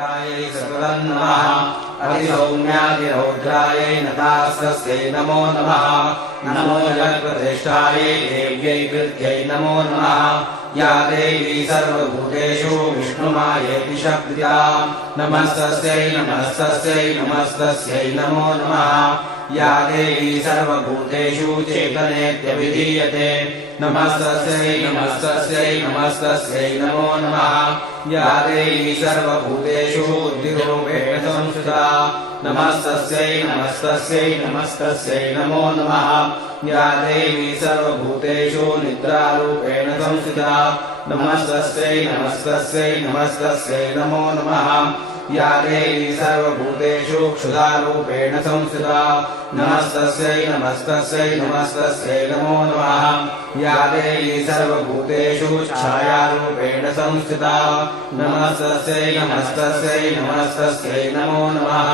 रौद्रायै सततं नमः अतिसौम्यातिरौद्रायै नतास्तस्यै नमो नमः नमो जगत्प्रतिष्ठायै देव्यै कृत्यै नमो नमः या देवी सर्वभूतेषु विष्णुमायेति शक्त्या नमस्तस्यै नमस्तस्यै नमस्तस्यै नमो नमः या देवी सर्वभूतेषु चेतनेत्यभिधीयते नमस्तस्यै नमस्तस्यै नमस्तस्यै नमो नमः या देवी सर्वभूतेषु बुद्धिरूपेण संस्थिता नमस्तस्यै नमस्तस्यै नमस्तस्यै नमो नमः या देवी सर्वभूतेषु निद्रारूपेण संस्थिता नमस्तस्यै नमस्तस्यै नमस्तस्यै नमो नमः या देवी सर्वभूतेषु क्षुधारूपेण संस्थिता नमस्तस्यै नमस्तस्यै नमस्तस्यै नमो नमः या देवी सर्वभूतेषु छायारूपेण संस्थिता नमस्तस्यै नमस्तस्यै नमस्तस्यै नमो नमः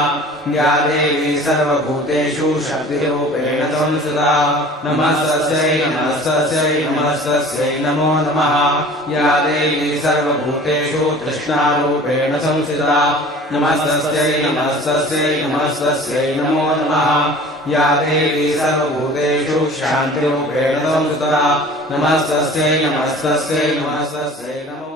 या देवी सर्वभूतेषु शक्तिरूपेण संस्थिता नमस्तस्यै नमस्तस्यै नमस्तस्यै नमो नमः या देवी सर्वभूतेषु तृष्णारूपेण संस्थिता नमस्तस्यै नमस्तस्यै नमस्तस्यै नमो नमः या देवी सर्वभूतेषु शान्तिरूपेण संस्थिता नमस्तस्यै नमस्तस्यै नमस्तस्यै नमो